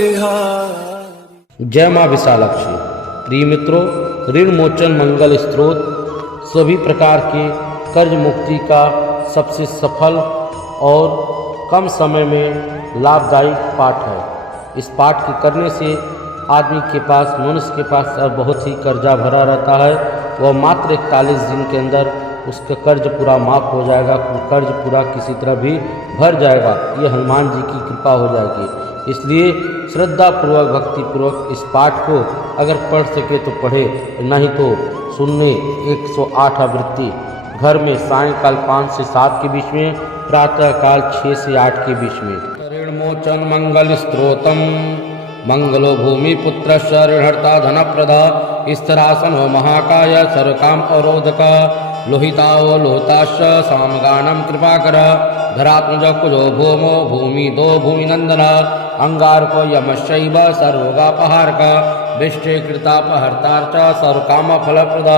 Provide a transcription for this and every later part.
बलिहारी। जय माँ विशालाक्षी। प्रिय मित्रों, ऋण मोचन मंगल स्त्रोत सभी प्रकार के कर्ज मुक्ति का सबसे सफल और कम समय में लाभदायक पाठ है। इस पाठ के करने से आदमी के पास, मनुष्य के पास बहुत ही कर्जा भरा रहता है, वह मात्र 41 दिन के अंदर उसका कर्ज पूरा माफ़ हो जाएगा, कर्ज पूरा किसी तरह भी भर जाएगा। ये हनुमान जी की कृपा हो जाएगी। इसलिए श्रद्धापूर्वक, भक्तिपूर्वक इस पाठ को अगर पढ़ सके तो पढ़े, नहीं तो सुनने 108 आवृत्ति घर में सायंकाल 5 से 7 के बीच में, प्रातःकाल 6 से 8 के बीच में। ऋण मोचन मंगल स्त्रोतम मंगलो भूमि पुत्र ऋणहर्ता धनप्रदा स्तरासनो महाकाय सर्वकाम अवरोधक लोहिताओ लोहिताश्च सामगानम कृपाकर धरात्मज कुजो भूमो भूमि दो भूमि नंदन अंगारको यमशैव सर्वोगापहारक विष्टे कृतापहर्तार्च सर्वकाम फलप्रद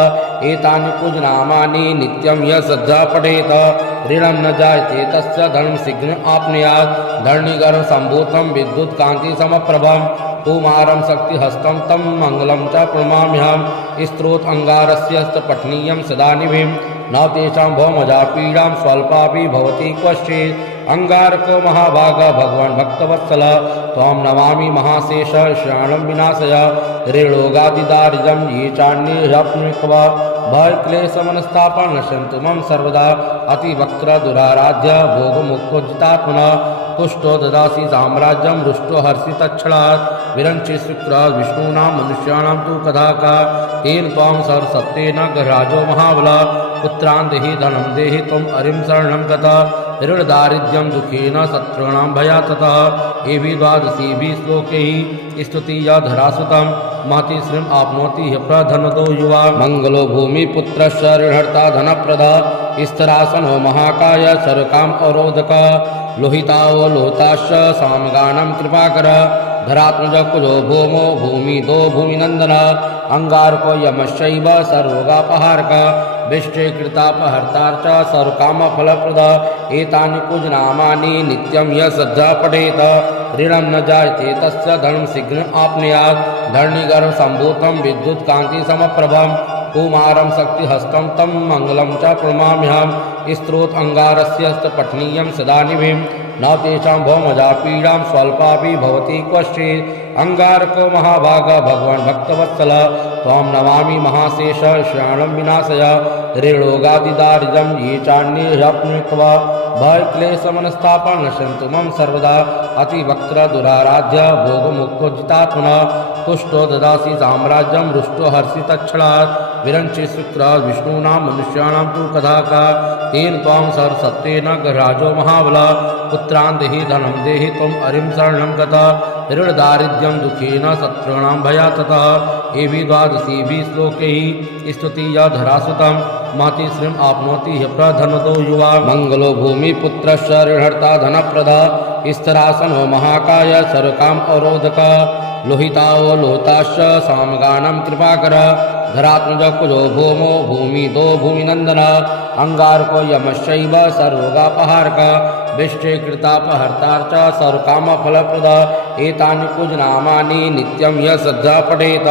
एतानि पूजनामानि नित्यं यः श्रद्धा पठेत ऋणं न जायते तस्य धनं शीघ्रं आप्नुयात् धरणीगर्भ सम्भूतं विद्युत् कांति समप्रभं कुमारं शक्तिहस्तं तं मंगलं च प्रणमाम्यहम् स्त्रोत अंगारस्य पठनीयं सदा निभिं न तेषां भौमजा पीडां स्वल्पापि भवति क्वचित् अंगारको महाभाग भगवान् भक्तवत्सल त्वां नमामि महाशेष श्राणं विनाशय ऋणोगादिदारिजं ये चान्येऽप्नुक्त्वा भयक्लेशमनस्तापं नश्यन्तु मम सर्वदा अतिवक्त्र दुराराध्य भोगमुक्तोजितात्मना तुष्टो ददासि साम्राज्यं रुष्टो हर्षितच्छलात् विरञ्चि शुक्र विष्णूनां मनुष्याणां तु कथा का तेन त्वां सर्वसत्तेन गृहराजो महाबला पुत्रान् देहि धनं देहि त्वं हरिं शरणं गता ऋणदारिद्र्यं दुःखेन शत्रूणां भयात् ततः एवि द्वादशीभिः श्लोकैः स्तुतिया धरासुतं महति श्रीम् आप्नोति ह्यप्रधनतो युवा मंगलो भूमि पुत्रस्य ऋणहर्ता धनप्रदा स्तरासनो महाकाय सर्वकाम अवरोधक लोहिताओ लोहिताश्च सामगानं कृपाकर धरात्मज कुजो भूमो भूमि दो भूमि नंदन अंगारको यमशैव सर्वोगापहारक विष्टे कृतापहर्तार्च सर्वकाम फलप्रद एतानि पूजनामानि नित्यं यः श्रद्धा पठेत ऋणं न जायते तस्य धनं शीघ्रं आप्नुयात् धरणीगर्भ सम्भूतं विद्युत् कांति समप्रभं कुमारं शक्तिहस्तं तं मंगलं च प्रणमाम्यहम् स्त्रोत अंगारस्य पठनीयं सदा निभिं न तेषां भौमजा पीडां स्वल्पापि भवति क्वचित् अंगारको महाभाग भगवान् भक्तवत्सल त्वां नमामि महाशेष श्राणं विनाशय ऋणोगादिदारिजं ये चान्येऽप्नुक्त्वा भयक्लेशमनस्तापं नश्यन्तु मम सर्वदा अतिवक्त्र दुराराध्य भोगमुक्तोजितात्मना तुष्टो ददासि साम्राज्यं रुष्टो हर्षितच्छलात् विरञ्चि शुक्र विष्णूनां मनुष्याणां तु कथा का तेन त्वां सर्वसत्तेन गृहराजो महाबला पुत्रान् देहि धनं देहि त्वं हरिं शरणं गता ऋणदारिद्र्यं दुःखेन शत्रूणां भयात् ततः एवि द्वादशीभिः श्लोकैः स्तुतिया धरासुतं महति श्रीम् आप्नोति ह्यप्रधनतो युवा मंगलो भूमि पुत्रस्य ऋणहर्ता धनप्रदा स्तरासनो महाकाय सर्वकाम अवरोधक लोहिताओ लोहिताश्च सामगानं कृपाकर धरात्मज कुजो भूमो भूमि दो भूमि नंदन अंगारको यमशैव सर्वोगापहारक विष्टे कृतापहर्तार्च सर्वकाम फलप्रद एतानि पूजनामानि नित्यं यः श्रद्धा पठेत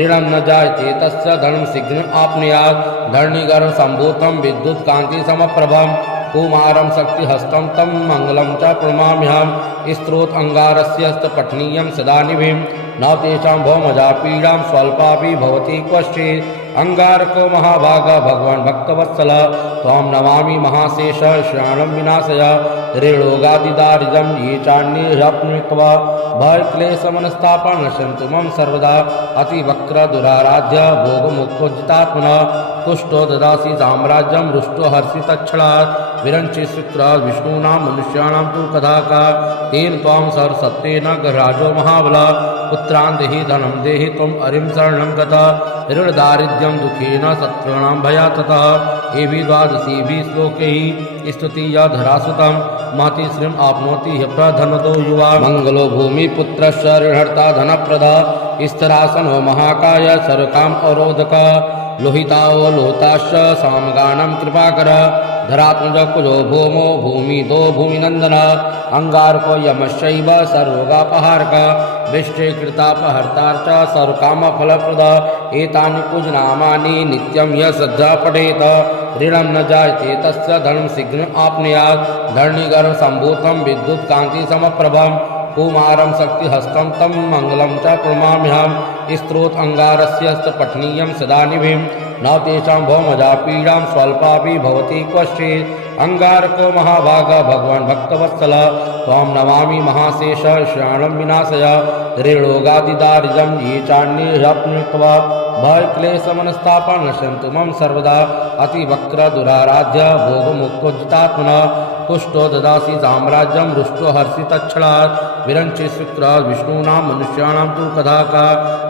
ऋणं न जायते तस्य धनं शीघ्रं आप्नुयात् धरणीगर्भ सम्भूतं विद्युत् कांति समप्रभं कुमारं शक्तिहस्तं तं मंगलं च प्रणमाम्यहम् स्त्रोत अंगारस्य पठनीयं सदा निभिं न तेषां भौमजा पीडां स्वल्पापि भवति क्वचित् अंगारको महाभाग भगवान् भक्तवत्सल त्वां नमामि महाशेष श्राणं विनाशय ऋणोगादिदारिजं ये चान्येऽप्नुक्त्वा भयक्लेशमनस्तापं नश्यन्तु मम सर्वदा अतिवक्त्र दुराराध्य भोगमुक्तोजितात्मना तुष्टो ददासि साम्राज्यं रुष्टो हर्षितच्छलात् विरञ्चि शुक्र विष्णूनां मनुष्याणां तु कथा का तेन त्वां सर्वसत्तेन गृहराजो महाबला पुत्रान् देहि धनं देहि त्वं हरिं शरणं गता ऋणदारिद्र्यं दुःखेन शत्रूणां भयात् ततः एवि द्वादशीभिः श्लोकैः स्तुतिया धरासुतं महति श्रीम् आप्नोति ह्यप्रधनतो युवा मंगलो भूमि पुत्रस्य ऋणहर्ता धनप्रदा स्तरासनो महाकाय सर्वकाम अवरोधक लोहिताओ लोहिताश्च सामगानं कृपाकर धरात्मज कुजो भौमो भूमि दो भूमिनंदन अंगारको यमशैव सर्वरोगापहारक विष्टिकृतापहर्तार्च सर्वकामफलप्रद एतानि पूजनामानि नित्यं यः श्रद्धा पठेत ऋणं न जायते तस्य धनं शीघ्रम् आप्नुयात् धरणीगर्भसम्भूतं विद्युत्कान्तिसमप्रभं कुमारं शक्तिहस्तं तं मङ्गलं च प्रणमाम्यहं स्तोत्र अंगारस्य पठनीयं सदा निभिं न तेषां भौमजा पीडां स्वल्पापि भवति क्वचित् अंगारको महाभाग भगवान् भक्तवत्सल त्वां नमामि महाशेष श्राणं विनाशय ऋणोगादिदारिजं ये चान्यप्नुत्वा भयक्लेशमनस्तापं नश्यन्तु मम सर्वदा अतिवक्र दुराराध्य भोगमुक्तोजितात्मनः तुष्टो ददासि साम्राज्यं रुष्टो हर्षितच्छलात् विरञ्चि शुक्र विष्णूनां मनुष्याणां तु कथा का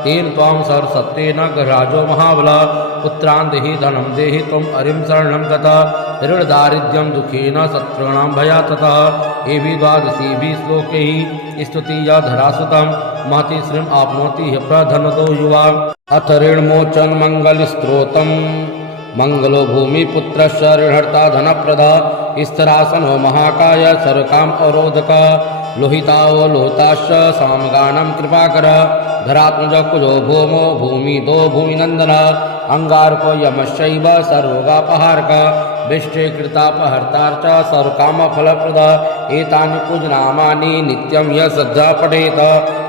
तेन त्वां सर्वसत्तेन गृहराजो महाबला पुत्रान् देहि धनं देहि त्वम् हरिं शरणं गता ऋणदारिद्र्यं दुःखेन शत्रूणां भयात् ततः एवि द्वादशीभिः श्लोकैः स्तुतिया धरासुतं महति श्रीम् आप्नोति ह्यः प्रधनतो युवा अथ ऋणमोचन मंगलस्त्रोतं मंगलो भूमिपुत्रस्य ऋणहर्ता धनप्रदा स्तरासनो महाकाय सर्वकाम अवरोधक लोहिताओ लोहिताश्च सामगानं कृपाकर धरात्मज कुजो भौमो भूमि दो भूमिनंदन अंगारको यमशैव सर्वरोगापहारक विष्टिकृतापहर्तार्च सर्वकामफलप्रद एतानि पूजनामानि नित्यं यः श्रद्धा पठेत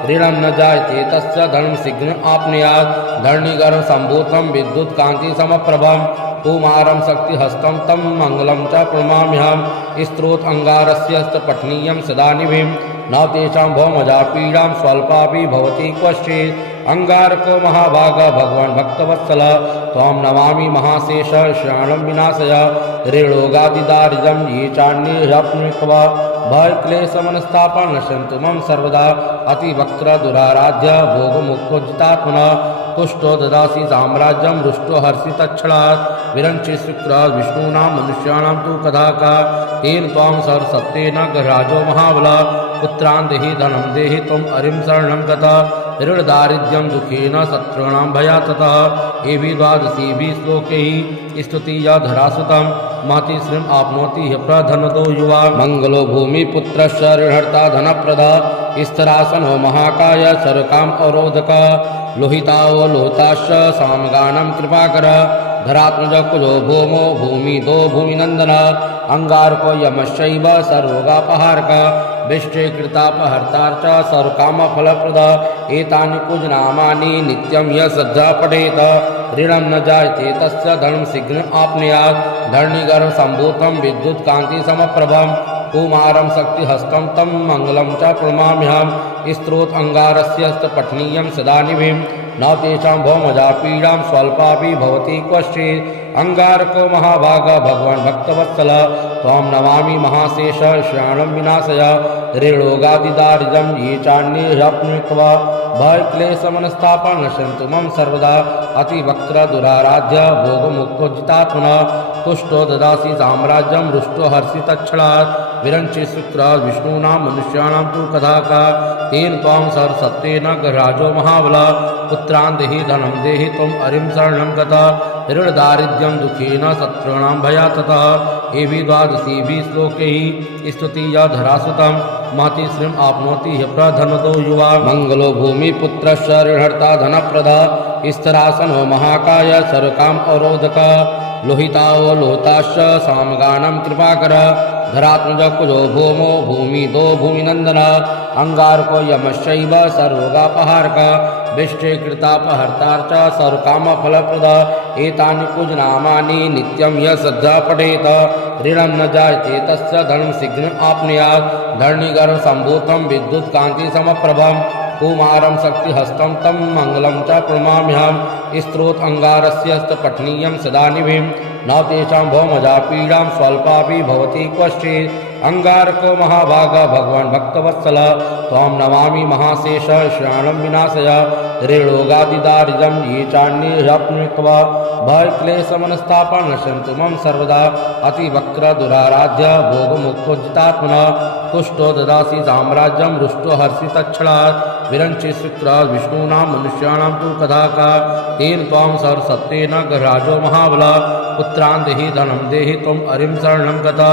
ऋणं न जायते तस्य धनं शीघ्रम् आप्नुयात् धरणीगर्भसम्भूतं विद्युत्कान्तिसमप्रभं कुमारं शक्तिहस्तं तं मङ्गलं च प्रणमाम्यहं स्तोत्र अंगारस्य पठनीयं सदा निभिं न तेषां भौमजा पीडां स्वल्पापि भवति क्वचित् अंगारको महाभाग भगवान् भक्तवत्सल त्वां नमामि महाशेष श्राणं विनाशय ऋणोगादिदारिजं ये चान्यप्नुत्वा भयक्लेशमनस्तापं नश्यन्तु मम सर्वदा अतिवक्र दुराराध्य भोगमुक्तोजितात्मनः तुष्टो ददासि साम्राज्यं रुष्टो हर्षितच्छलात् विरञ्चि शुक्र विष्णूनां मनुष्याणां तु कथा का तेन त्वां सर्वसत्तेन गृहराजो महाबला पुत्रान् देहि धनं देहि त्वम् हरिं शरणं गता ऋणदारिद्र्यं दुःखेन शत्रूणां भयात् ततः एवि द्वादशीभिः श्लोकैः स्तुतिया धरासुतं महति श्रीम् आप्नोति ह्यः प्रधनतो युवा मंगलो भूमिपुत्रस्य ऋणहर्ता धनप्रदा स्तरासनो महाकाय सर्वकाम अवरोधक लोहिताओ लोहिताश्च सामगानं कृपाकर धरात्मज कुजो भौमो भूमि दो भूमिनंदन अंगारको यमशैव सर्वरोगापहारक विष्टिकृतापहर्तार्च सर्वकामफलप्रद एतानि पूजनामानि नित्यं यः श्रद्धा पठेत ऋणं न जायते तस्य धनं शीघ्रम् आप्नुयात् धरणीगर्भसम्भूतं विद्युत्कान्तिसमप्रभं कुमारं शक्तिहस्तं तं मङ्गलं च प्रणमाम्यहं स्तोत्र अंगारस्य पठनीयं सदा निभिं न तेषां भौमजा पीडां स्वल्पापि भवति क्वचित् अंगारको महाभाग भगवान् भक्तवत्सल त्वां नमामि महाशेष श्राणं विनाशय ऋणोगादिदारिजं ये चान्यप्नुत्वा भयक्लेशमनस्तापं नश्यन्तु मम सर्वदा अतिवक्र दुराराध्य भोगमुक्तोजितात्मनः तुष्टो ददासि साम्राज्यं रुष्टो हर्षितच्छलात् विरञ्चि शुक्र विष्णूनां मनुष्याणां तु कथा का तेन त्वां सर्वसत्तेन गृहराजो महाबला पुत्रान् देहि धनं देहि त्वम् हरिं शरणं गता ऋणदारिद्र्यं दुःखेन शत्रूणां भयात् ततः एवि द्वादशीभिः श्लोकैः स्तुतिया धरासुतं महति श्रीम् आप्नोति ह्यः प्रधनतो युवा मंगलो भूमिपुत्रस्य ऋणहर्ता धनप्रदा स्तरासनो महाकाय सर्वकाम अवरोधक लोहिताओ लोहिताश्च सामगानं कृपाकर धरात्मज कुजो भौमो भूमि दो भूमिनंदन अंगारको यमशैव सर्वरोगापहारक विष्टिकृतापहर्तार्च सर्वकामफलप्रद एतानि पूजनामानि नित्यं यः श्रद्धा पठेत ऋणं न जायते तस्य धनं शीघ्रम् आप्नुयात् धरणीगर्भसम्भूतं विद्युत्कान्तिसमप्रभं कुमारं शक्तिहस्तं तं मङ्गलं च प्रणमाम्यहं स्तोत्र अंगारस्य पठनीयं सदा निभिं न तेषां भौमजा पीडां स्वल्पापि भवति क्वचित् अंगारको महाभाग भगवान् भक्तवत्सल त्वां नमामि महाशेष श्राणं विनाशय ऋणोगादिदारिजं ये चान्यप्नुत्वा भयक्लेशमनस्तापं नश्यन्तु मम सर्वदा अतिवक्र दुराराध्य भोगमुक्तोजितात्मनः तुष्टो ददासि साम्राज्यं रुष्टो हर्षितच्छलात् विरञ्चि शुक्र विष्णूनां मनुष्याणां तु कथा का तेन त्वां सर्वसत्तेन गृहराजो महाबला पुत्रान् देहि धनं देहि त्वम् अरिं शरणं गता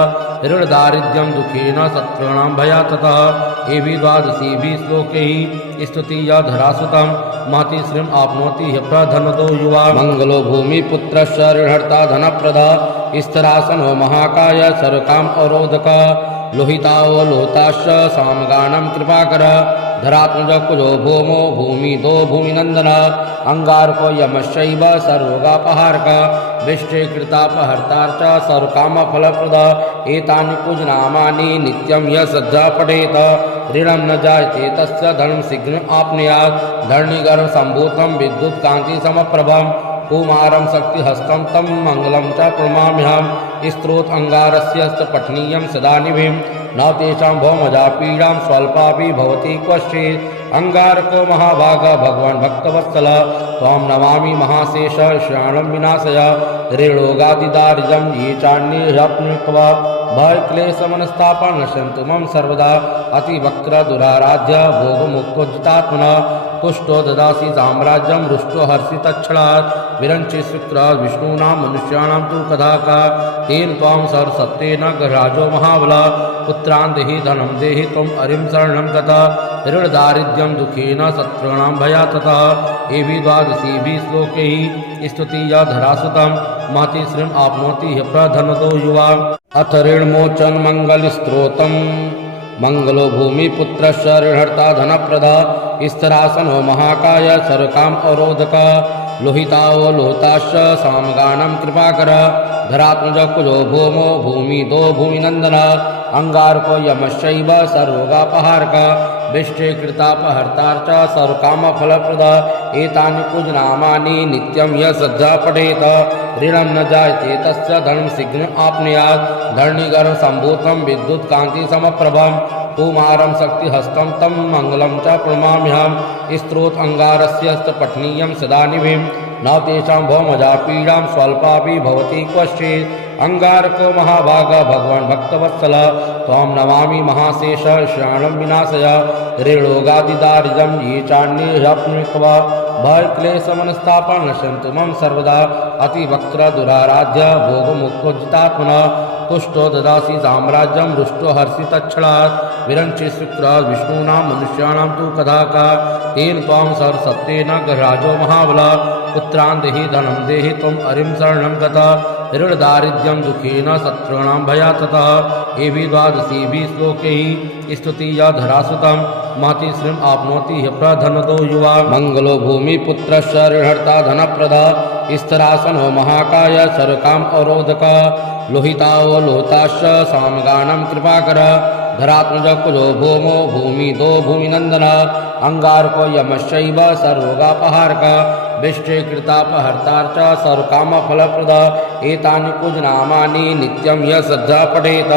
ऋणदारिद्र्यं दुःखेन शत्रूणां भयात् ततः एवि द्वादशीभिः श्लोकैः स्तुतिया धरासुतं महति श्रीम् आप्नोति ह्यप्रधनतो युवा मङ्गलो भूमिपुत्रस्य ऋणहर्ता धनप्रदा स्तरासनो महाकाय सर्वकाम अवरोधक लोहिताओ लोहिताश्च सामगानं कृपाकर धरात्मज कुजो भौमो भूमिदो भूमिनन्दन अंगारको यमश्चैव सर्वरोगापहारक विष्टे कृतापहर्तार्च सर्वकामफलप्रद एतानि पूजनामानि नित्यं यः श्रद्धा पठेत ऋणं न जायते तस्य धनं शीघ्रम् आप्नुयात् धरणीगर्भ सम्भूतं विद्युत्कान्तिसमप्रभं कुमारं शक्तिहस्तं तं मङ्गलं च प्रणमाम्यहम् स्तोत्र अंगारस्य पठनीयं सदा निभिं न तेषां भौमजा पीडां स्वल्पापि भवति क्वचित् अंगारको महाभाग भगवान् भक्तवत्सल त्वां नमामि महाशेष श्राणं विनाशय ऋणोगादिदारिजं ये चान्ये ह्यप्नुक्त्वा भयक्लेशमनस्तापं नश्यन्तु मम सर्वदा अतिवक्र दुराराध्य भोगमुक्तोजितात्मनः तुष्टो ददासि साम्राज्यं रुष्टो हर्षितच्छलात् विरञ्चि शुक्र विष्णूनां मनुष्याणां तु कथा का तेन त्वां सर्वसत्तेन गृहराजो महाबला पुत्रान् देहि धनं देहि त्वम् अरिं शरणं गता ऋणदारिद्र्यं दुःखेन शत्रूणां भयात् ततः एवि द्वादशीभिः श्लोकैः स्तुतिया धरासुतं महति श्रीम् आप्नोति ह्यप्रधनतो युवा अथ ऋणमोचन मङ्गलस्त्रोतं मंगलो भूमिपुत्रस्य ऋणहर्ता धनप्रदा स्तरासनो महाकाय सर्वकाम अवरोधक लोहिताओ लोहिताश्च सामगानं कृपाकर धरात्मज कुजो भौमो भूमिदो भूमिनन्दन अंगारको यमश्चैव सर्वरोगापहारक विष्टे कृतापहर्तार्च सर्वकामफलप्रद एतानि पूजनामानि नित्यं यः श्रद्धा पठेत ऋणं न जायते तस्य धनं शीघ्रम् आप्नुयात् धरणीगर्भ सम्भूतं विद्युत्कान्तिसमप्रभं कुमारं शक्तिहस्तं तं मङ्गलं च प्रणमाम्यहम् स्तोत्र अंगारस्य पठनीयं सदा निभिं न तेषां भौमजा पीडां स्वल्पापि भवति क्वचित् अंगारको महाभाग भगवान् भक्तवत्सल त्वां नमामि महाशेष श्राणं विनाशय ऋणोगादिदारिजं ये चान्ये ह्यप्नुक्त्वा भयक्लेशमनस्तापं नश्यन्तु मम सर्वदा अतिवक्र दुराराध्य भोगमुक्तोजितात्मनः तुष्टो ददासि साम्राज्यं रुष्टो हर्षितच्छलात् विरञ्चि शुक्र विष्णूनां मनुष्याणां तु कथा का तेन त्वां सर्वसत्तेन गृहराजो महाबला पुत्रान् देहि धनं देहि त्वम् अरिं शरणं गता ऋणदारिद्र्यं दुःखेन शत्रूणां भयात् ततः एवि द्वादशीभिः श्लोकैः स्तुतिया धरासुतं महति श्रीम् आप्नोति ह्यप्रधनतो युवा मङ्गलो भूमिपुत्रस्य ऋणहर्ता धनप्रदा स्तरासनो महाकाय सर्वकाम अवरोधक लोहिताओ लोहिताश्च सामगानं कृपाकर धरात्मज कुजो भौमो भूमिदो भूमिनन्दन अंगारको यमश्चैव सर्वरोगापहारक विष्टे कृतापहर्तार्च सर्वकामफलप्रद एतानि पूजनामानि नित्यं यः श्रद्धा पठेत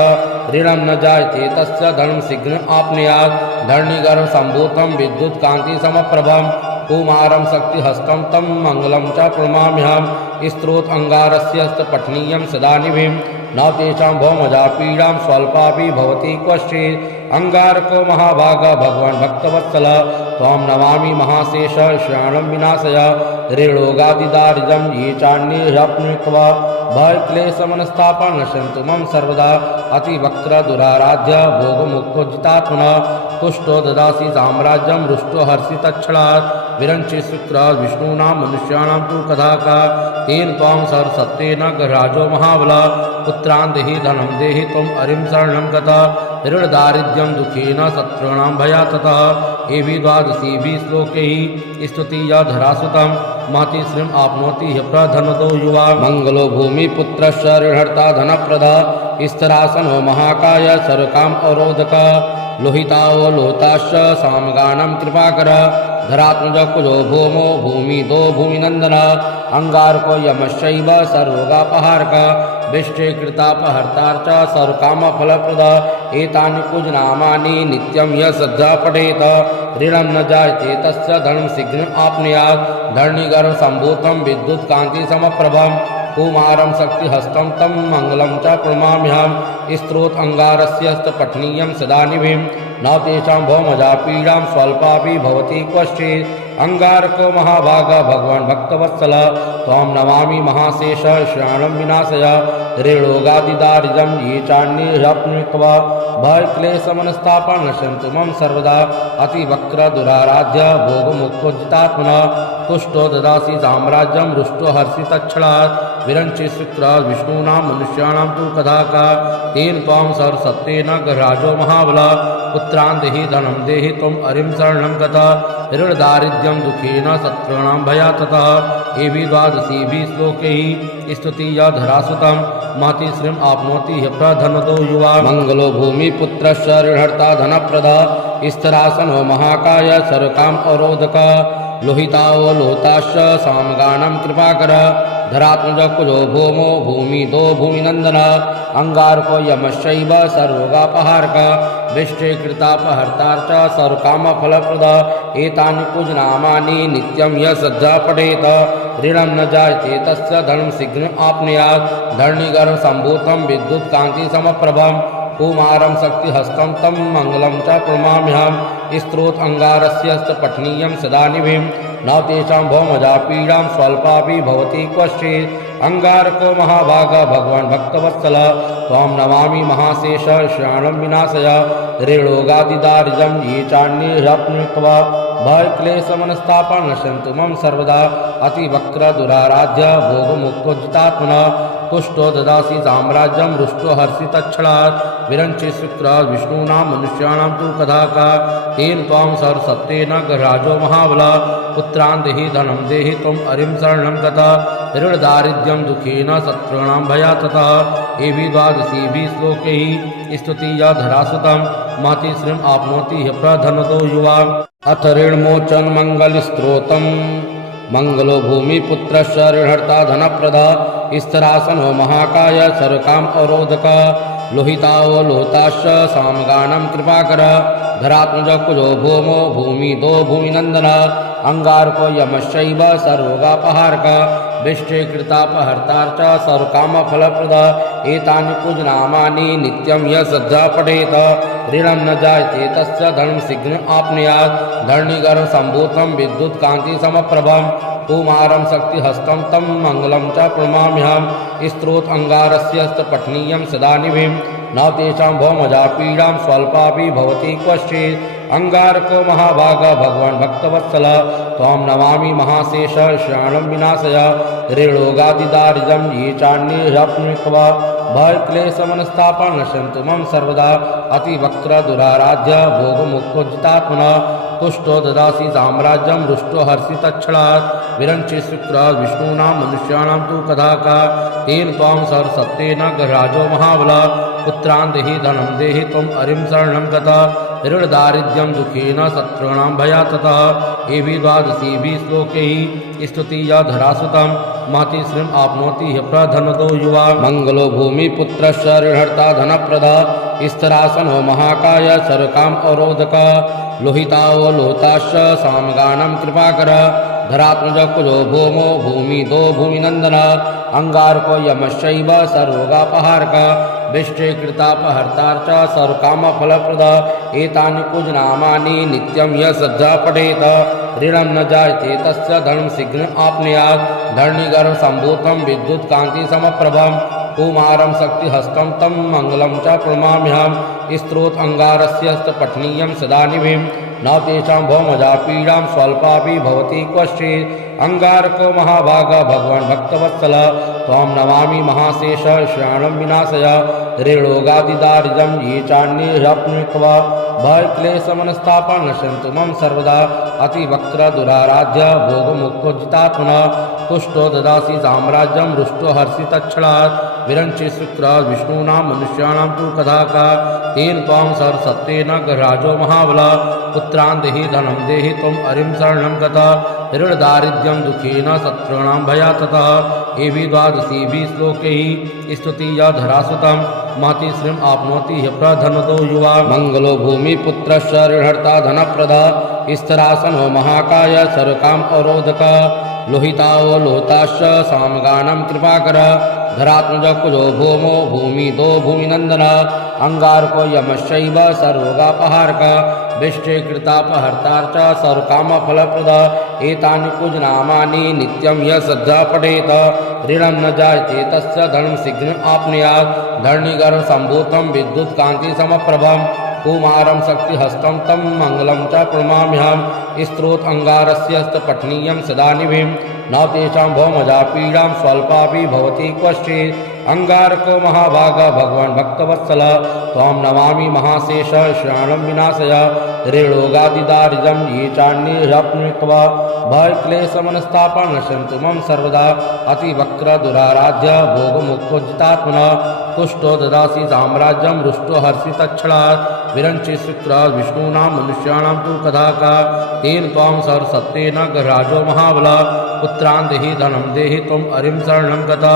ऋणं न जायते तस्य धनं शीघ्रम् आप्नुयात् धरणीगर्भ सम्भूतं विद्युत्कान्तिसमप्रभं कुमारं शक्तिहस्तं तं मङ्गलं च प्रणमाम्यहम् स्तोत्र अंगारस्य पठनीयं सदा निभिं न तेषां भौमजा पीडां स्वल्पापि भवति क्वचित् अंगारको महाभाग भगवान् भक्तवत्सल त्वां नमामि महाशेष श्राणं विनाशय ऋणोगादिदारिजं ये चान्ये ह्यप्नुक्त्वा भयक्लेशमनस्तापं नश्यन्तु मम सर्वदा अतिवक्र दुराराध्य भोगमुक्तोजितात्मनः तुष्टो ददासि साम्राज्यं रुष्टो हर्षितच्छलात् विरञ्चि शुक्र विष्णूनां मनुष्याणां तु कथा का तेन त्वां सर्वसत्तेन गृहराजो महाबला पुत्रान् देहि धनं देहि त्वम् अरिं शरणं गता ऋणदारिद्र्यं दुःखेन शत्रूणां भयात् ततः एवि द्वादशीभिः श्लोकैः स्तुतिया धरासुतं महति श्रीम् आप्नोति ह्यप्रधनतो युवा मङ्गलो भूमिपुत्रस्य ऋणहर्ता धनप्रदा स्तरासनो महाकाय सर्वकाम अवरोधक लोहिताओ लोहिताश्च सामगानं कृपाकर धरात्मज कुजो भौमो भूमिदो भूमिनन्दन अंगारको यमश्चैव सर्वरोगापहारक विष्टे कृतापहर्तार्च सर्वकामफलप्रद एतानि पूजनामानि नित्यं यः श्रद्धा पठेत ऋणं न जायते तस्य धनं शीघ्रम् आप्नुयात् धरणीगर्भ सम्भूतं विद्युत्कान्तिसमप्रभं कुमारं शक्तिहस्तं तं मङ्गलं च प्रणमाम्यहम् स्तोत्र अंगारस्य पठनीयं सदा निभिं न न तेषां भौमजा पीडां स्वल्पापि भवति क्वचित्। अंगारको महाभाग भगवान् भक्तवत्सल त्वां नमामि महाशेष श्राणं विनाशय ऋणोगादिदारिद्र्यं ये चान्येऽप्नुक्त्वा भयक्लेशमनस्तापान् नश्यन्तु मम सर्वदा अतिवक्र दुराराध्य भोगमुक्तोजितात्मनः तुष्टो ददासि साम्राज्यं रुष्टो हर्षितच्छलात् विरञ्चि शुक्र विष्णूनां मनुष्याणां तु कदा का तेन त्वां सर्वसत्तेन गृहराजो महाबला पुत्रान् देहि धनं देहि त्वम् अरिं शरणं गता ऋणदारिद्र्यं दुःखेन शत्रूणां भयात् ततः एवि द्वादशीभिः श्लोकैः स्तुतिया धरासुतं महति श्रीम् आप्नोति ह्यप्रधनदो युवा मंगलो भूमिपुत्रस्य ऋणहर्ता धनप्रदा स्तरासनो महाकाय सर्वकाम अवरोधक लोहिताओ लोहिताश्च सामगानं कृपाकर धरात्मज कुलो भौमो भूमिदो भूमिनंदन अंगारको यमश्चैव सर्वोगापहारक विष्टे कृतापहर्तार्च सर्वकामफलप्रद एतानि पूजनामानि नित्यं यः श्रद्धा पठेत ऋणं न जायते तस्य धनं शीघ्रम् आप्नुयात् धरणीगर्भ सम्भूतं विद्युत् कान्ति समप्रभं कुमारं शक्तिहस्तं तं मंगलं च प्रणमाम्यहम् स्त्रोत अंगारस्य पठनीयं सदा निभिं न तेषां भौमजा पीडां स्वल्पापि भवति क्वचित्। अंगारको महाभाग भगवान् भक्तवत्सल त्वां नमामि महाशेष श्राणं विनाशय ऋणोगादिदारिद्र्यं ये चान्येऽप्नुक्त्वा भयक्लेशमनस्तापान् नश्यन्तु मम सर्वदा अतिवक्र दुराराध्य भोगमुक्तोजितात्मनः तुष्टो ददासि साम्राज्यं रुष्टो हर्षितच्छलात् विरञ्चि शुक्र विष्णूनां मनुष्याणां तु कदा का तेन त्वां सर्वसत्तेन गृहराजो महाबला पुत्रान् देहि धनं देहि त्वम् अरिं शरणं गता ऋणदारिद्र्यं दुःखेन शत्रूणां भयात् ततः एवि द्वादशीभिः श्लोकैः स्तुतिया धरासुतं महति श्रीम् आप्नोति ह्यप्रधनदो युवा अथ ऋणमोचन मंगलस्त्रोतम् मंगलो भूमिपुत्रस्य ऋणहर्ता धनप्रदा स्तरासनो महाकाय सर्वकाम अवरोधक लोहिताओ लोहिताश्च सामगानं कृपाकर धरात्मज कुलो भौमो भूमिदो भूमिनंदन अंगारको यमश्चैव सर्वोगापहारक विष्टे कृतापहर्तार्च सर्वकामफलप्रद एतानि पूजनामानि नित्यं यः श्रद्धा पठेत ऋणं न जायते तस्य धनं शीघ्रम् आप्नुयात् धरणीगर्भ सम्भूतं विद्युत् कान्ति समप्रभं कुमारं शक्तिहस्तं तं मंगलं च प्रणमाम्यहम् स्त्रोत अंगारस्य पठनीयं सदा निभिं न तेषां भौमजा पीडां स्वल्पापि भवति क्वचित्। अंगारको महाभाग भगवान् भक्तवत्सल त्वां नमामि महाशेष श्राणं विनाशय ऋणोगादिदारिद्र्यं ये चान्येऽप्नुक्त्वा भयक्लेशमनस्तापान् नश्यन्तु मम सर्वदा अतिवक्र दुराराध्य भोगमुक्तोजितात्मनः तुष्टो ददासि साम्राज्यं रुष्टो हर्षितच्छलात् विरञ्चि शुक्र विष्णूनां मनुष्याणां तु कदा का तेन त्वां सर्वसत्तेन गृहराजो महाबला पुत्रान् देहि धनं देहि त्वम् अरिं शरणं गता ऋणदारिद्र्यं दुःखेन शत्रूणां भयात् ततः एवि द्वादशीभिः श्लोकैः स्तुतिया धरासुतं महति श्रीम् आप्नोति ह्यप्रधनदो युवा मंगलो भूमिपुत्रस्य ऋणहर्ता धनप्रदा स्तरासनो महाकाय सर्वकाम अवरोधक लोहिताओ लोहिताश्च सामगानं कृपाकर धरात्मज कुलो भौमो भूमिदो भूमिनंदन अंगारको यमश्चैव सर्वोगापहारक विष्टे कृतापहर्तार्च सर्वकामफलप्रद एतानि पूजनामानि नित्यं यः श्रद्धा पठेत ऋणं न जायते तस्य धनं शीघ्रम् आप्नुयात् धरणीगर्भ सम्भूतं विद्युत् कान्ति समप्रभं कुमारं शक्तिहस्तं तं मंगलं च प्रणमाम्यहम् स्त्रोत अंगारस्य पठनीयं सदा निभिं न तेषां भौमजा पीडां स्वल्पापि भवति क्वचित्। अंगारको महाभाग भगवान् भक्तवत्सल त्वां नमामि महाशेष श्राणं विनाशय ऋणोगादिदारिद्र्यं ये चान्येऽप्नुक्त्वा भयक्लेशमनस्तापान् नश्यन्तु मम सर्वदा अतिवक्र दुराराध्य भोगमुक्तोजितात्मनः तुष्टो ददासि साम्राज्यं रुष्टो हर्षितच्छलात् विरञ्चि शुक्र विष्णूनां मनुष्याणां तु कदा का तेन त्वां सर्वसत्तेन गृहराजो महाबला पुत्रान् देहि धनं देहि त्वम् अरिं शरणं गता ऋणदारिद्र्यं दुःखेन शत्रूणां भयात् ततः एवि द्वादशीभिः श्लोकैः स्तुतिया धरासुतं महति श्रीम् आप्नोति ह्यप्रधनदो युवा मंगलो भूमिपुत्रस्य ऋणहर्ता धनप्रदा स्तरासनो महाकाय सर्वकाम अवरोधक लोहिताओ लोहिताश्च सामगानं कृपाकर धरात्मज कुजो भौमो भूमिदो भूमिनंदन अंगारको यमश्चैव सर्वरोगापहारक विष्टे कृतापहर्तार्च सर्वकामफलप्रद एतानि कुजनामानि नित्यं यः श्रद्धा पठेत ऋणं न जायते तस्य धनं शीघ्रम् आप्नुयात् धरणीगर्भ सम्भूतं विद्युत् कान्ति समप्रभम् कुमारं शक्तिहस्तं तं मङ्गलं च प्रणमाम्यहं स्त्रोत अंगारस्य पठनीयं सदा निभिं न तेषां भौमजा पीडां स्वल्पापि भवति क्वचित् अंगारको महाभाग भगवान् भक्तवत्सल त्वां नमामि महाशेष श्राणं विनाशय ऋणोगादिदारिजं ये चान्यप्नुत्वा भयक्लेशमनस्तापं नश्यन्तु मम सर्वदा अतिवक्र दुराराध्य भोगमुक्तोजितात्मनः तुष्टो ददासि साम्राज्यं रुष्टो हर्षितच्छलात् विरञ्चि शुक्र विष्णूनां मनुष्याणां तु कथा का तेन त्वां सर्वसत्तेन गराजो महाबला पुत्रान् देहि धनं देहि त्वम् अरिं शरणं गता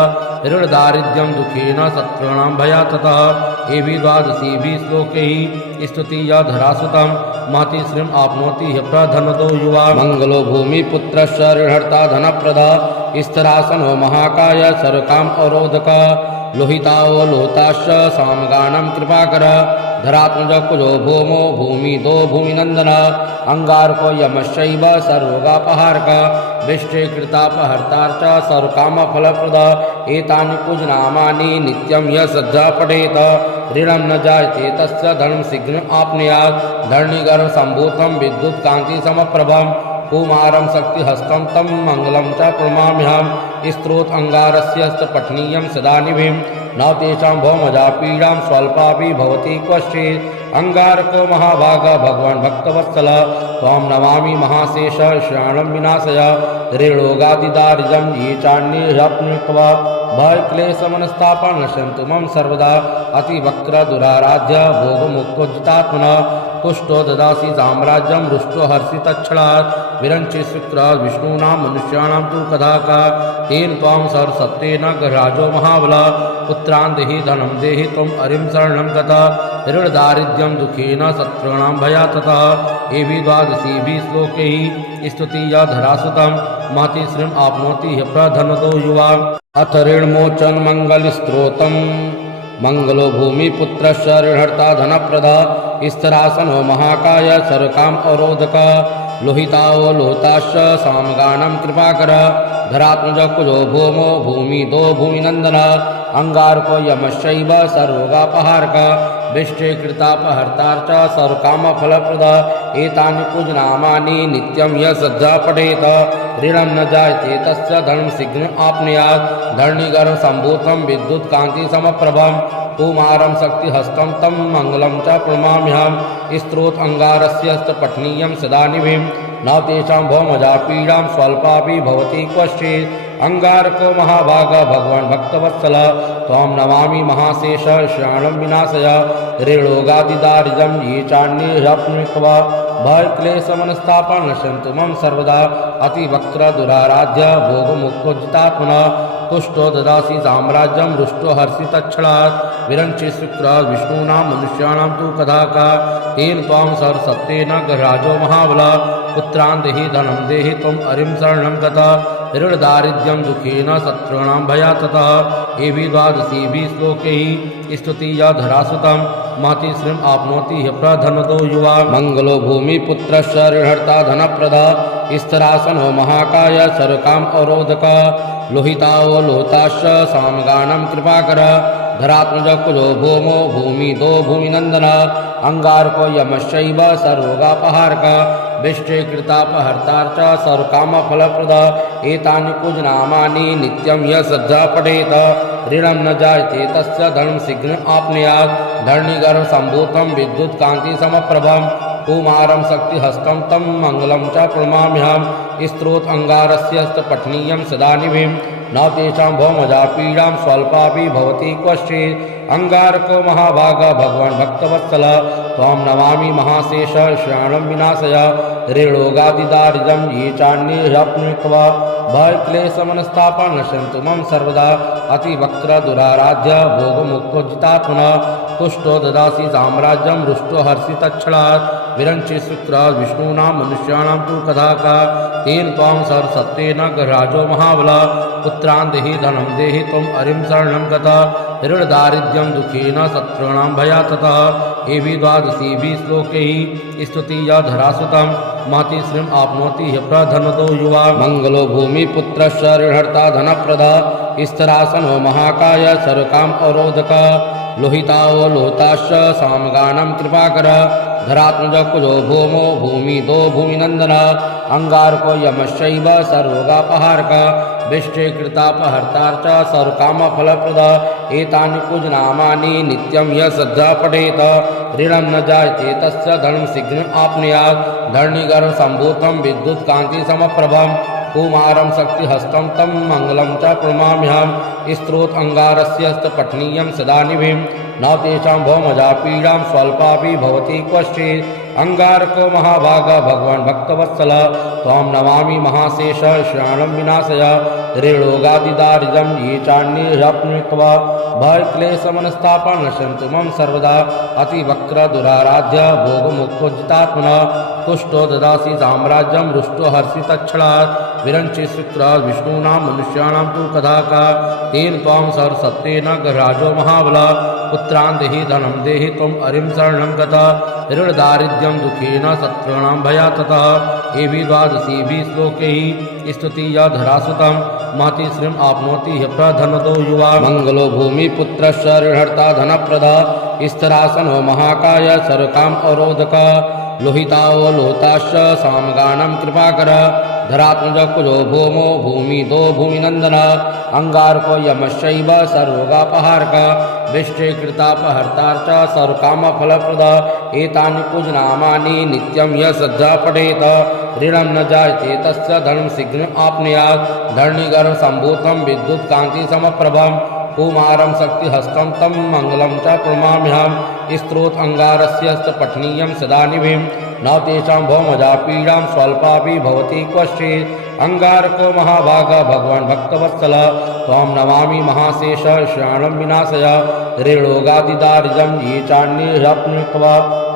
ऋणदारिद्र्यं दुःखेन शत्रूणां भयात् ततः एवि द्वादशीभिः श्लोकैः स्तुतिया धरासुतं मातिश्रीम् आप्नोति ह्यप्रधनतो युवा मङ्गलो भूमिपुत्रस्य ऋणहर्ता धनप्रदा स्तरासनो महाकाय सर्वकाम अवरोधक लोहिताओ लोहिताश्च सामगानं कृपाकर धरात्मज कुजो भौमो भूमिदो भूमिनंदन अंगारको यमश्चैव सर्वरोगापहारक विष्टे कृतापहर्तार्च सर्वकामफलप्रद एतानि कुजनामानि नित्यं यः श्रद्धा पठेत ऋणं न जायते तस्य धनं शीघ्रम् आप्नुयात् धरणीगर्भ सम्भूतं विद्युत् कान्ति समप्रभम् कुमारं शक्तिहस्तं तं मङ्गलं च प्रणमाम्यहं स्त्रोत अंगारस्य पठनीयं सदा निभिं न तेषां भौमजा पीडां स्वल्पापि भवति क्वचित् अंगारको महाभाग भगवान् भक्तवत्सल त्वां नमामि महाशेष श्राणं विनाशय ऋणोगादिदारिजं ये चान्यप्नुत्वा भयक्लेशमनस्तापं नश्यन्तु मम सर्वदा अतिवक्र दुराराध्य भोगमुक्तोजितात्मनः तुष्टो ददासि साम्राज्यं रुष्टो हर्षितच्छलात् विरञ्चि शुक्र विष्णूनां मनुष्याणां तु कथा का तेन त्वां सर्वसत्तेन गराजो महाबला पुत्रान् देहि धनं देहि त्वम् अरिं शरणं गता ऋणदारिद्र्यं दुःखेन शत्रूणां भयात् ततः एवि द्वादशीभिः श्लोकैः स्तुतिया धरासुतं मातिश्रीम् आप्नोति ह्यप्रधनतो युवा अथ ऋणमोचन मंगलस्त्रोतं मंगलो भूमिपुत्रस्य ऋणहर्ता धनप्रदा स्तरासनो महाकाय सर्वकाम अवरोधक लोहिताओ लोहिताश्च सामगानं कृपाकर धरात्मज कुजो भौमो भूमिदो भूमिनंदन अंगारको यमश्चैव सर्वरोगापहारक विष्टे कृतापहर्तार्च सर्वकामफलप्रद एतानि कुजनामानि नित्यं यः श्रद्धा पठेत ऋणं न जायते तस्य धनं शीघ्रम् आप्नुयात् धरणीगर्भ सम्भूतं विद्युत् कान्ति समप्रभम् कुमारं शक्तिहस्तं तं मङ्गलं च प्रणमाम्यहं स्त्रोत अंगारस्य पठनीयं सदा निभिं न तेषां भौमजा पीडां स्वल्पापि भवति क्वचित् अंगारको महाभाग भगवान् भक्तवत्सल त्वां नमामि महाशेष श्राणं विनाशय ऋणोगादिदारिजं ये चान्यप्नुत्वा भयक्लेशमनस्तापं नश्यन्तु मम सर्वदा अतिवक्र दुराराध्य भोगमुक्तोजितात्मनः तुष्टो ददासि साम्राज्यं रुष्टो हर्षितच्छलात् विरञ्चि शुक्र विष्णूनां मनुष्याणां तु कथा का तेन त्वां सर्वसत्तेन गराजो महाबला पुत्रान् देहि धनं देहि त्वम् अरिं शरणं गता ऋणदारिद्र्यं दुःखेन शत्रूणां भयात् ततः एवि द्वादशीभिः श्लोकैः स्तुतिया धरासुतं मातिश्रीम् आप्नोति ह्यप्रधनतो युवा मङ्गलो भूमिपुत्रस्य ऋणहर्ता धनप्रदा स्तरासनो महाकाय सर्वकाम अवरोधक लोहिताओ लोहिताश्च सामगानं कृपाकर धरात्मज कुजो भौमो भूमिदो भूमिनंदन अंगारको यमश्चैव सर्वरोगापहारक विष्टे कृतापहर्तार्च सर्वकामफलप्रद एतानि कुजनामानि नित्यं यः श्रद्धा पठेत ऋणं न जायते तस्य धनं शीघ्रम् आप्नुयात् धरणीगर्भ सम्भूतं विद्युत् कान्ति समप्रभम् कुमारं शक्तिहस्तं तं मङ्गलं च प्रणमाम्यहं स्त्रोत अंगारस्य पठनीयं सदा निभिं न तेषां भौमजा पीडां स्वल्पापि भवति क्वचित् अंगारको महाभाग भगवान् भक्तवत्सल त्वां नमामि महाशेष श्राणं विनाशय ऋणोगादिदारिजं ये चान्यप्नुत्वा भयक्लेशमनस्तापं नश्यन्तु मम सर्वदा अतिवक्र दुराराध्य भोगमुक्तोजितात्मनः तुष्टो ददासि साम्राज्यं रुष्टो हर्षितच्छलात् विरंचि शुक्र विष्णूनां मनुष्याणां तु कथा का तेन त्वां सरस्वतेन गृहराजो महाबला पुत्रान् देहि धनं देहि त्वं हरिं शरणं गता ऋण दारिद्र्यं दुखेन शत्रूणां भयात् ततः एवि द्वादशीभिः श्लोकैः स्तुतिया धरासुतं माति श्रीम् आप्नोति ह्यप्रधनतो युवा मंगलो भूमिपुत्रस्य ऋणहर्ता धनप्रदा स्तरासनो महाकाय सर्वकाम अवरोधक लोहिताओ लोहिताश्च सामगानं कृपाकर धरात्मज कुजो भौमो भूमिदो भूमिनंदन अंगारको यमश्चैव सर्वरोगापहारक विष्टे कृतापहर्तार्च सर्वकामफलप्रद एतानि कुजनामानि नित्यं यः श्रद्धा पठेत ऋणं न जायते तस्य धनं शीघ्रम् आप्नुयात् धरणीगर्भ सम्भूतं विद्युत्कान्तिसमप्रभं कुमारं शक्तिहस्तं तं मङ्गलं च प्रणमाम्यहं स्त्रोत अंगारस्य पठनीयं सदा निभिं न तेषां भौमजा पीडां स्वल्पापि भवति क्वचित् अंगारको महाभाग भगवान् भक्तवत्सल त्वां नमामि महाशेष श्राणं विनाशय ऋणोगादिदारिद्र्यं ये चान्येऽप्नुत्वा भयक्लेशमनस्तापं नश्यन्तु मम सर्वदा अतिवक्र दुराराध्य भोगमुक्तोजितात्मनः तुष्टो ददासि साम्राज्यं रुष्टो हर्षितच्छलात् विरंचि शुक्र विष्णूनां मनुष्याणां तु कथा का तेन त्वां सरस्वतेन गृहराजो महाबला पुत्रान् देहि धनं देहि त्वं हरिं शरणं गता ऋण दारिद्र्यं दुखेन शत्रूणां भयात् ततः एवि द्वादशीभिः श्लोकैः स्तुतिया धरासुतं माति श्रीम् आप्नोति ह्यप्रधनतो युवा मंगलो भूमिपुत्रस्य ऋणहर्ता धनप्रदा स्तरासनो महाकाय सर्वकाम अवरोधक लोहिताओ लोहिताश्च सामगानं कृपाकर धरात्मज कुजो भौमो भूमिदो भूमिनंदन अंगारको यमश्चैव सर्वरोगापहारक विष्टे कृतापहर्तार्च सर्वकामफलप्रद एतानि कुजनामानि नित्यं यः श्रद्धा पठेत ऋणं न जायते तस्य धनं शीघ्रम् आप्नुयात् धरणीगर्भ सम्भूतं विद्युत्कान्तिसमप्रभं कुमारं शक्तिहस्तं तं मङ्गलं च प्रणमाम्यहं स्त्रोत अंगारस्य पठनीयं सदा निभिं न तेषां भौमजा पीडां स्वल्पापि भवति क्वचित् अंगारको महाभाग भगवान् भक्तवत्सल त्वां नमामि महाशेष श्राणं विनाशय ऋणोगादिदारिद्र्यं ये चान्येऽप्नुत्वा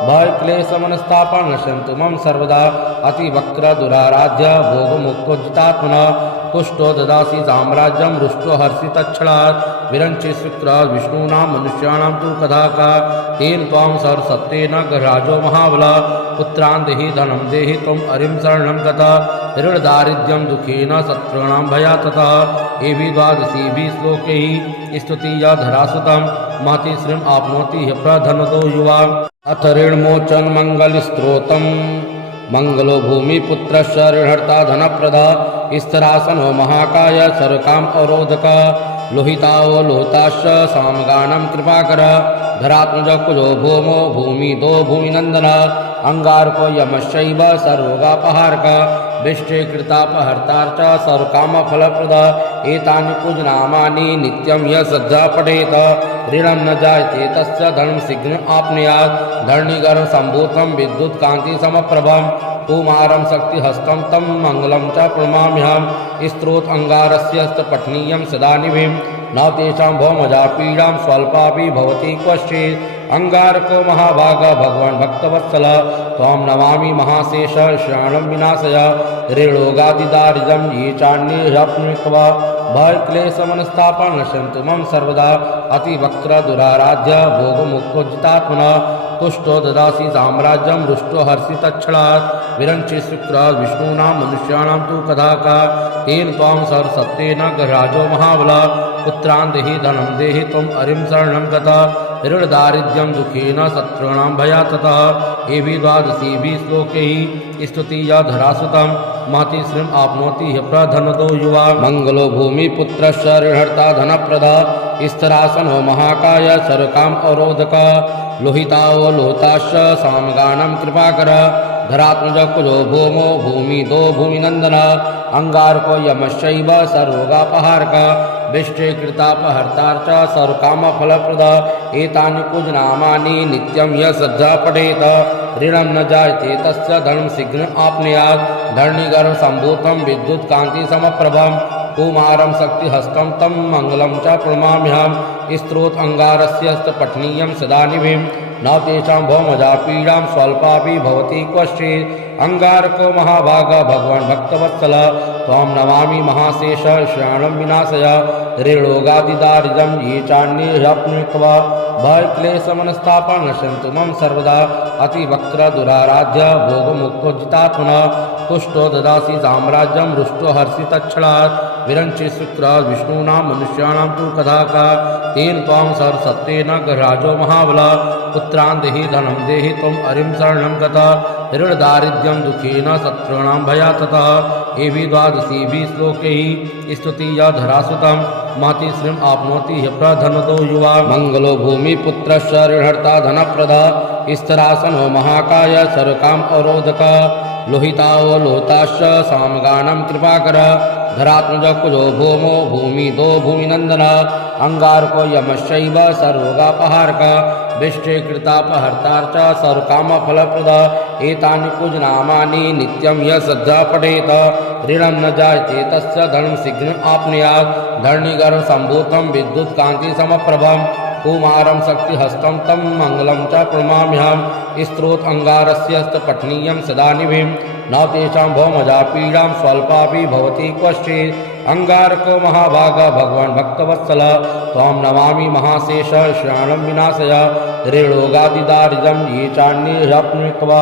भयक्लेशमनस्तापं नश्यन्तु मम सर्वदा अतिवक्र दुराराध्य भोगमुक्तोजितात्मनः तुष्टो ददासि साम्राज्यं रुष्टो हर्षितच्छलात् विरंचि शुक्र विष्णूनां मनुष्याणां तु कथा का तेन त्वां सरस्वतेन गृहराजो महाबला पुत्रान् देहि धनं देहि त्वं हरिं शरणं गता ऋण दारिद्र्यं दुखेन शत्रूणां भयात् ततः एवि द्वादशीभिः श्लोकैः स्तुतिया धरासुतं माति श्रीम् आप्नोति ह्यप्रधनतो युवा अथ ऋणमोचन मंगल स्त्रोतम् मंगलो भूमिपुत्रस्य ऋणहर्ता धनप्रदा स्तरासनो महाकाय सर्वकाम अवरोधक लोहिताओ लोहिताश्च सामगानं कृपाकर धरात्मज कुजो भौमो भूमिदो भूमिनंदन अंगारको यमश्चैव सर्वरोगापहारक विष्टे कृतापहर्तार्च सर्वकामफलप्रद एतानि कुजनामानि नित्यं यः श्रद्धा पठेत ऋणं न जायते तस्य धनं शीघ्रम् आप्नुयात् धरणीगर्भ सम्भूतं विद्युत्कान्तिसमप्रभं कुमारं शक्तिहस्तं तं मङ्गलं च प्रणमाम्यहं स्त्रोत अंगारस्य पठनीयं सदा निभिं न तेषां भौमजा पीडां स्वल्पापि भवति क्वचित् अंगारको महाभाग भगवान् भक्तवत्सल त्वां नमामि महाशेष श्राणं विनाशय ऋणोगादिदारिद्र्यं ये चान्येऽप्नुत्वा भयक्लेशमनस्तापं नश्यन्तु मम सर्वदा अतिवक्र दुराराध्य भोगमुक्तोजितात्मनः तुष्टो ददासि साम्राज्यं रुष्टो हर्षितच्छलात् विरंचि शुक्र विष्णूनां मनुष्याणां तु कथा का तेन त्वां सरस्वतेन गृहराजो महाबला पुत्रान् देहि धनं देहि त्वं हरिं शरणं गता ऋण दारिद्र्यं दुखेन शत्रूणां भयात् ततः एवि द्वादशीभिः श्लोकैः स्तुतिया धरासुतं माति श्रीम् आप्नोति ह्यप्रधनतो युवा मंगलो भूमिपुत्रस्य ऋणहर्ता धनप्रदा स्तरासनो महाकाय सर्वकाम अवरोधक लोहिताओ लोहिताश्च सामगानं कृपाकर धरात्मज कुजो भौमो भूमिदो भूमिनंदन अंगारको यमश्चैव सर्वरोगापहारक विष्टे कृतापहर्तार्च सर्वकामफलप्रद एतानि कुजनामानि नित्यं यः श्रद्धा पठेत ऋणं न जायते तस्य धनं शीघ्रम् आप्नुयात् धरणीगर्भ सम्भूतं विद्युत्कान्तिसमप्रभं कुमारं शक्तिहस्तं तं मङ्गलं च प्रणमाम्यहं स्त्रोत अंगारस्य पठनीयं सदा निभिं न तेषां भौमजा पीडां स्वल्पापि भवति क्वचित्। अंगारको महाभाग भगवान् भक्तवत्सल त्वां नमामि महाशेष श्राणं विनाशय ऋणोगादिदारिद्र्यं ये चान्ये ह्यप्नुक्त्वा भयक्लेशमनस्तापं नश्यन्तु मम सर्वदा अतिवक्त्र दुराराध्य भोगमुक्तोजितात्मना तुष्टो ददासि साम्राज्यं रुष्टो हर्षितच्छलात् विरञ्चि शुक्रात् विष्णूनां मनुष्याणां तु कथा का तेन त्वां सर्वसत्त्वेन गृहराजो महाबला पुत्रान् देहि धनं देहि त्वम् अरिं शरणं गता ऋणदारिद्र्यं दुःखेन शत्रूणां भयात् ततः एवि द्वादशीभिः श्लोकैः स्तुतिया धरासुतं महतीश्रीम् आप्नोति ह्यप्रधनतो युवा मङ्गलो भूमिपुत्रस्य ऋणहर्ता धनप्रदा स्तरासनो महाकाय सर्वकाम अवरोधक लोहिताओ लोहिताश्च सामगानं कृपाकर धरात्मज कुजो भौमो भूमिदो भूमिनन्दन अंगारको यमश्चैव सर्वरोगापहारक विष्टे कृतापहर्तार्च सर्वकामफलप्रद एतानि कुजनामानि नित्यं यः श्रद्धा पठेत ऋणं न जायते तस्य धनं शीघ्रम् आप्नुयात् धरणिगर्भसम्भूतं विद्युत्कान्तिसमप्रभं कुमारं शक्तिहस्तं तं मङ्गलं च प्रणमाम्यहं स्तोत्र अंगारस्य पठनीयं सदा निभिं न तेषां भौमजा पीडां स्वल्पापि भवति क्वचित्। अंगारको महाभाग भगवान् भक्तवत्सल त्वां नमामि महाशेष श्राणं विनाशय ऋणोगादिदारिद्र्यं ये चान्ये ह्यप्नुक्त्वा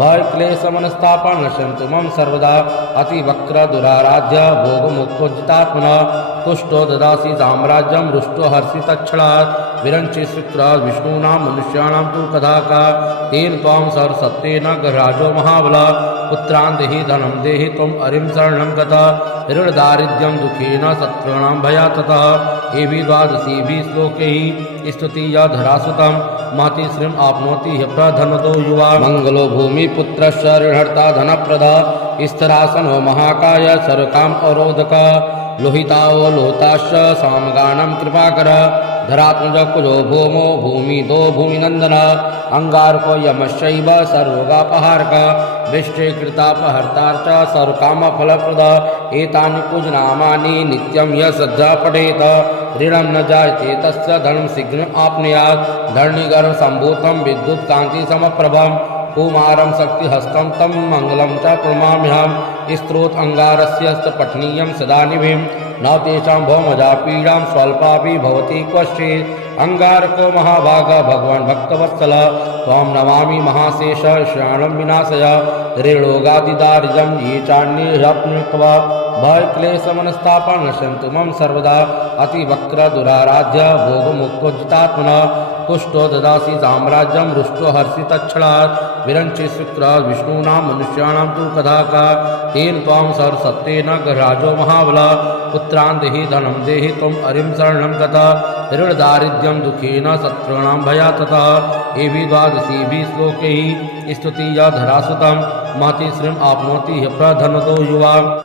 भयक्लेशमनस्तापं नश्यन्तु मम सर्वदा अतिवक्त्र दुराराध्य भोगमुक्तोजितात्मना तुष्टो ददासि साम्राज्यं रुष्टो हर्षितच्छलात् विरञ्चि शुक्रात् विष्णूनां मनुष्याणां तु कथा का तेन त्वां सर्वसत्त्वेन गृहराजो महाबला पुत्रान् देहि धनं देहि त्वम् अरिं शरणं गता ऋणदारिद्र्यं दुःखेन शत्रूणां भयात् ततः एवि द्वादशीभिः श्लोकैः स्तुतिया धरासुतं महतीश्रीम् आप्नोति ह्यप्रधनतो युवा मङ्गलो भूमिपुत्रस्य ऋणहर्ता धनप्रदा स्तरासनो महाकाय सर्वकाम अवरोधक लोहिताओ लोहिताश्च सामगानं कृपाकर धरात्मज कुजो भौमो भूमिदो भूमिनन्दन अंगारको यमश्चैव सर्वरोगापहारक विष्टे कृतापहर्तार्च सर्वकामफलप्रद एतानि कुजनामानि नित्यं यः श्रद्धा पठेत ऋणं न जायते तस्य धनं शीघ्रम् आप्नुयात् धरणिगर्भसम्भूतं विद्युत्कान्तिसमप्रभं कुमारं शक्तिहस्तं तं मङ्गलं च प्रणमाम्यहं स्तोत्र अंगारस्य पठनीयं सदा निभिं न तेषां भौमजा पीडां स्वल्पापि भवति क्वचित्। अंगारको महाभाग भगवान् भक्तवत्सल त्वां नमामि महाशेष श्राणं विनाशय ऋणोगादिदारिद्र्यं ये चान्ये ह्यप्नुक्त्वा भयक्लेशमनस्तापं नश्यन्तु मम सर्वदा अतिवक्त्र दुराराध्य भोगमुक्तोजितात्मना तुष्टो ददासि साम्राज्यं रुष्टो हर्षितच्छलात् विरञ्चि शुक्रात् विष्णूनां मनुष्याणां तु कथा का तेन त्वां सर्वसत्त्वेन गृहराजो महाबला पुत्रान् देहि धनं देहि त्वम् अरिं शरणं गता ऋणदारिद्र्यं दुःखेन शत्रूणां भयात् ततः एवि द्वादशीभिः श्लोकैः स्तुतिया धरासुतं महतीश्रीम् आप्नोति ह्यप्रधनतो युवा।